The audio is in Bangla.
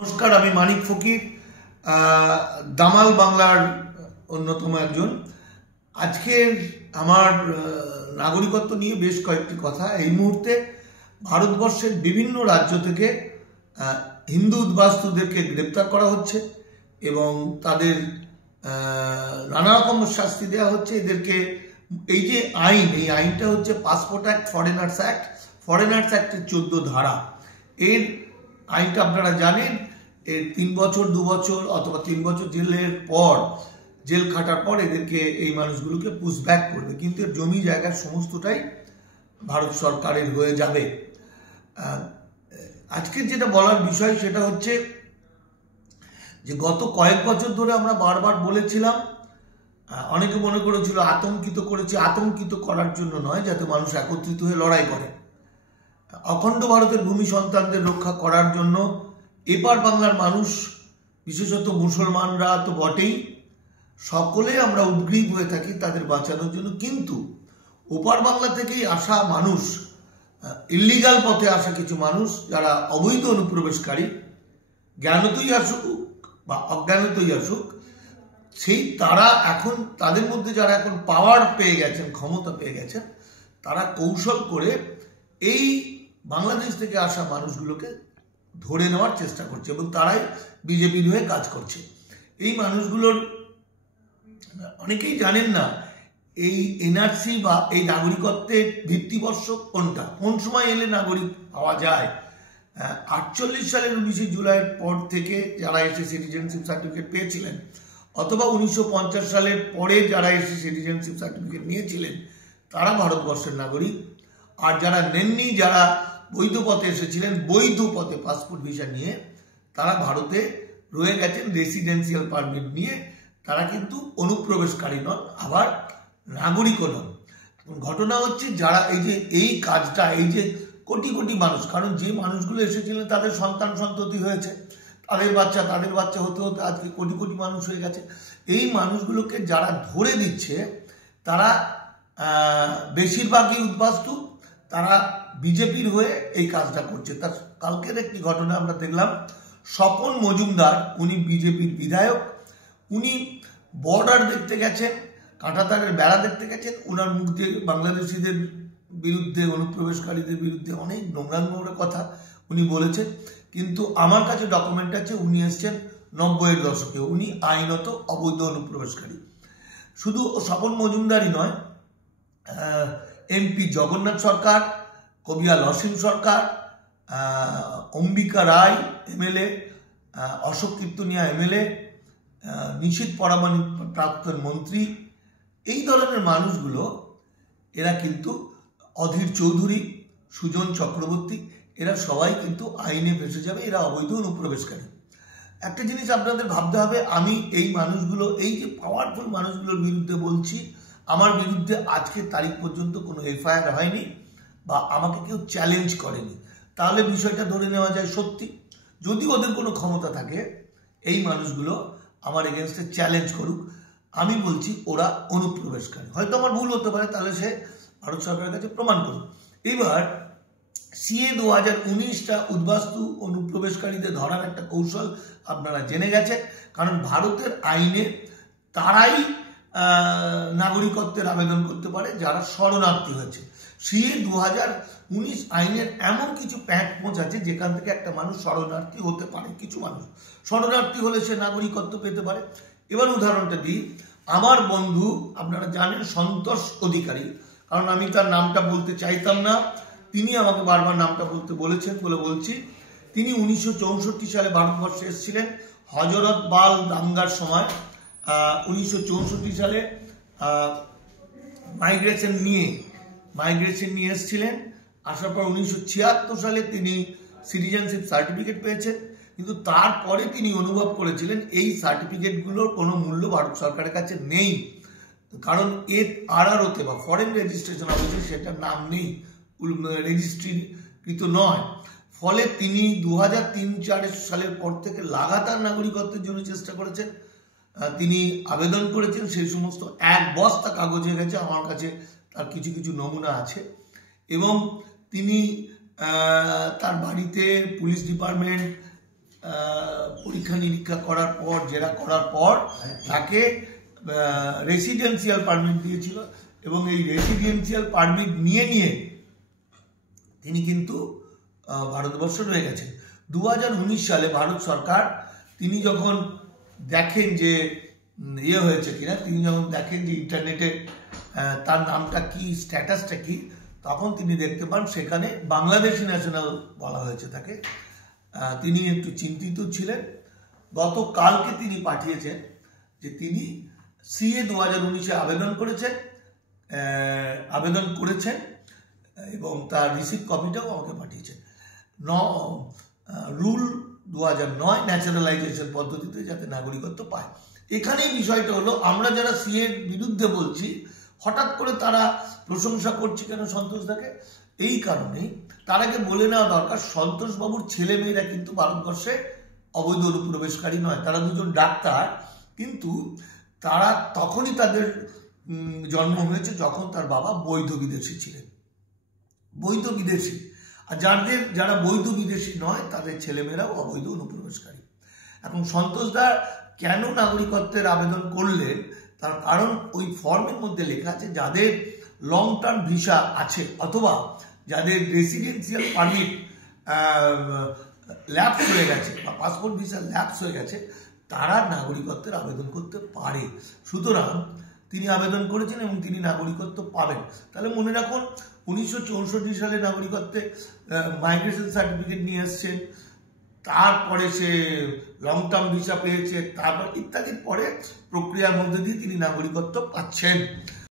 নমস্কার, আমি মানিক ফকির, দামাল বাংলার অন্যতম একজন। আজকের আমার নাগরিকত্ব নিয়ে বেশ কয়েকটি কথা। এই মুহূর্তে ভারতবর্ষের বিভিন্ন রাজ্য থেকে হিন্দু উদ্বাস্তুদেরকে গ্রেপ্তার করা হচ্ছে এবং তাদের নানা রকম শাস্তি দেওয়া হচ্ছে। এদেরকে এই যে এই আইনটা হচ্ছে passport act, foreigners act. Foreigners অ্যাক্টের 14 ধারা। এর আইনটা আপনারা জানেন, এর 3 বছর 2 বছর অথবা 3 বছর জেল খাটার পর এদেরকে, এই মানুষগুলোকে পুশ ব্যাক করবে, কিন্তু এর জমি জায়গার সমস্তটাই ভারত সরকারের হয়ে যাবে। আজকের যেটা বলার বিষয় সেটা হচ্ছে যে গত কয়েক বছর ধরে আমরা বারবার বলেছিলাম, অনেকে মনে করেছিল আতঙ্কিত করার জন্য নয়, যাতে মানুষ একত্রিত হয়ে লড়াই করে। অখণ্ড ভারতের ভূমি সন্তানদের রক্ষা করার জন্য এপার বাংলার মানুষ, বিশেষত মুসলমানরা তো বটেই, সকলে আমরা উদ্গ্রীব হয়ে থাকি তাদের বাঁচানোর জন্য। কিন্তু ওপার বাংলা থেকেই আসা মানুষ, ইল্লিগাল পথে আসা কিছু মানুষ, যারা অবৈধ অনুপ্রবেশকারী, জ্ঞানতই আসুক বা অজ্ঞানতই আসুক, তারা এখন, তাদের মধ্যে যারা এখন পাওয়ার পেয়ে গেছেন, ক্ষমতা পেয়ে গেছেন, তারা কৌশল করে এই বাংলাদেশ থেকে আসা মানুষগুলোকে ধরে নেওয়ার চেষ্টা করছে এবং তারাই বিজেপির হয়ে কাজ করছে। এই মানুষগুলোর অনেকেই জানেন না এই এনআরসি বা এই নাগরিকত্বের ভিত্তিবর্ষ কোনটা, কোন সময় এলে নাগরিক পাওয়া যায়। 48 সালের 19 জুলাইয়ের পর থেকে যারা এসে সিটিজেনশিপ সার্টিফিকেট পেয়েছিলেন, অথবা 1950 সালের পরে যারা এসে সিটিজেনশিপ সার্টিফিকেট নিয়েছিলেন, তারা ভারতবর্ষের নাগরিক। আর যারা নেননি, যারা বৈধ পথে এসেছিলেন, বৈধ পথে পাসপোর্ট ভিসা নিয়ে, তারা ভারতে রয়ে গেছেন রেসিডেন্সিয়াল পারমিট নিয়ে, তারা কিন্তু অনুপ্রবেশকারী নন, আবার নাগরিকও নন। ঘটনা হচ্ছে, যারা এই কাজটা, এই যে কোটি কোটি মানুষ, কারণ যে মানুষগুলো এসেছিলেন তাদের সন্তান সন্ততি হয়েছে, তাদের বাচ্চা হতে হতে আজকে কোটি কোটি মানুষ হয়ে গেছে। এই মানুষগুলোকে যারা ধরে দিচ্ছে, তারা বেশিরভাগই উদ্বাস্তু, তারা বিজেপির হয়ে এই কাজটা করছে। তার কালকের একটি ঘটনা আমরা দেখলাম, স্বপন মজুমদার, উনি বিজেপির বিধায়ক, উনি বর্ডার দেখতে গেছেন, কাঁটাতারের বেড়া দেখতে গেছেন। ওনার মুখ দিয়ে বাংলাদেশিদের বিরুদ্ধে, অনুপ্রবেশকারীদের বিরুদ্ধে অনেক নোংরা কথা উনি বলেছেন, কিন্তু আমার কাছে ডকুমেন্ট আছে উনি এসছেন 90-এর দশকে, উনি আইনত অবৈধ অনুপ্রবেশকারী। শুধু স্বপন মজুমদারই নয়, এমপি জগন্নাথ সরকার, কবিয়া লসিম সরকার, অম্বিকা রায় এমএলএ, অশোক কীর্তনিয়া এমএলএ, নিশীথ পরামানিক প্রাক্তন মন্ত্রী, এই ধরনের মানুষগুলো, এরা কিন্তু অধীর চৌধুরী, সুজন চক্রবর্তী, এরা সবাই কিন্তু আইনে ফেসে যাবে, এরা অবৈধ অনুপ্রবেশকারী। একটা জিনিস আপনাদের ভাবতে হবে, আমি এই মানুষগুলো, এই যে পাওয়ারফুল মানুষগুলোর বিরুদ্ধে বলছি, আমার বিরুদ্ধে আজকের তারিখ পর্যন্ত কোনো এফআইআর হয়নি বা আমাকে কেউ চ্যালেঞ্জ করেনি, তাহলে বিষয়টা ধরে নেওয়া যায় সত্যি। যদি ওদের কোনো ক্ষমতা থাকে, এই মানুষগুলো আমার এগেনস্টে চ্যালেঞ্জ করুক। আমি বলছি ওরা অনুপ্রবেশকারী, হয়তো আমার ভুল হতে পারে, তাহলে সে ভারত সরকারের কাছে প্রমাণ করুক। এবার সিএ 2019টা উদ্বাস্তু অনুপ্রবেশকারীদের ধরার একটা কৌশল আপনারা জেনে গেছেন, কারণ ভারতের আইনে তারাই নাগরিকত্বের আবেদন করতে পারে যারা শরণার্থী হয়েছে। সিএ 2019 আইনের এমন কিছু প্যাঁচ আছে যেখান থেকে একটা মানুষ শরণার্থী হতে পারে, কিছু মানুষ শরণার্থী হলে সে নাগরিকত্ব পেতে পারে। এবার উদাহরণটা দিই, আমার বন্ধু, আপনারা জানেন সন্তোষ অধিকারী, কারণ আমি তার নামটা বলতে চাইতাম না, তিনি আমাকে বারবার নামটা বলতে বলেছেন বলে বলছি। তিনি 1964 সালে ভারতবর্ষে এসেছিলেন হজরত বাল দাঙ্গার সময়। 1964 সালে মাইগ্রেশন নিয়ে এসেছিলেন। আসার পর 1976 সালে তিনি সিটিজেনশিপ সার্টিফিকেট পেয়েছেন, কিন্তু তারপরে তিনি অনুভব করেছিলেন এই সার্টিফিকেটগুলোর কোনো মূল্য ভারত সরকারের কাছে নেই, কারণ আরআরওতে বা ফরেন রেজিস্ট্রেশন অফিসে সেটার নাম নেই, রেজিস্ট্রিকৃত নয়। ফলে তিনি 2003-04 সালের পর থেকে লাগাতার নাগরিকত্বের জন্য চেষ্টা করেছেন। তিনি আবেদন করেছেন, সেই সমস্ত এক বস্তা কাগজ হয়ে গেছে, আমার কাছে তার কিছু কিছু নমুনা আছে। এবং তিনি তার বাড়িতে পুলিশ ডিপার্টমেন্ট, পরীক্ষা নিরীক্ষা করার পর, জেরা করার পর তাকে রেসিডেন্সিয়াল পারমিট দিয়েছিল, এবং এই রেসিডেন্সিয়াল পারমিট নিয়ে তিনি কিন্তু ভারতবর্ষ রয়ে গেছেন। 2019 সালে ভারত সরকার, তিনি যখন দেখেন যে হয়েছে কিনা, তিনি যখন দেখেন যে ইন্টারনেটে তার নামটা কি, স্ট্যাটাসটা কি, তখন তিনি দেখতে পান সেখানে বাংলাদেশি ন্যাশনাল বলা হয়েছে তাকে। তিনি একটু চিন্তিত ছিলেন। গতকালকে তিনি পাঠিয়েছেন যে তিনি সিএ 2019-এ আবেদন করেছেন এবং তার রিসিপ্ট কপিটাও আমাকে পাঠিয়েছেন। রুল 2009 ন্যাচারালাইজেশন পদ্ধতিতে যাতে নাগরিকত্ব পায়। এখানেই বিষয়টা হলো, আমরা যারা সিএ এর বিরুদ্ধে বলছি, হঠাৎ করে তারা প্রশংসা করছে কেন সন্তোষদাকে? এই কারণেই তারাকে বলে নেওয়া দরকার, সন্তোষবাবুর ছেলেমেয়েরা কিন্তু ভারতবর্ষে অবৈধ অনুপ্রবেশকারী নয়। তারা দুজন ডাক্তার, কিন্তু তারা তখনই তাদের জন্ম হয়েছে যখন তার বাবা বৈধ বিদেশি ছিলেন, বৈধ বিদেশি। আর যারা বৈধ বিদেশি নয়, তাদের ছেলেমেয়েরাও অবৈধ অনুপ্রবেশকারী। এখন সন্তোষদা কেন নাগরিকত্বের আবেদন করলেন, তার কারণ ওই ফর্মের মধ্যে লেখা আছে যাদের লং টার্ম ভিসা আছে অথবা যাদের রেসিডেন্সিয়াল পারমিট ল্যাপস হয়ে গেছে বা পাসপোর্ট ভিসা ল্যাপস হয়ে গেছে, তারা নাগরিকত্বের আবেদন করতে পারে। সুতরাং তিনি আবেদন করেছেন এবং তিনি নাগরিকত্ব পাবেন। তাহলে মনে রাখুন, 1964 সালে নাগরিকত্বে মাইগ্রেশন সার্টিফিকেট নিয়ে এসছেন, তারপরে সে লং টার্ম ভিসা পেয়েছে, তারপর ইত্যাদির পরে প্রক্রিয়ার মধ্যে দিয়ে তিনি নাগরিকত্ব পাচ্ছেন।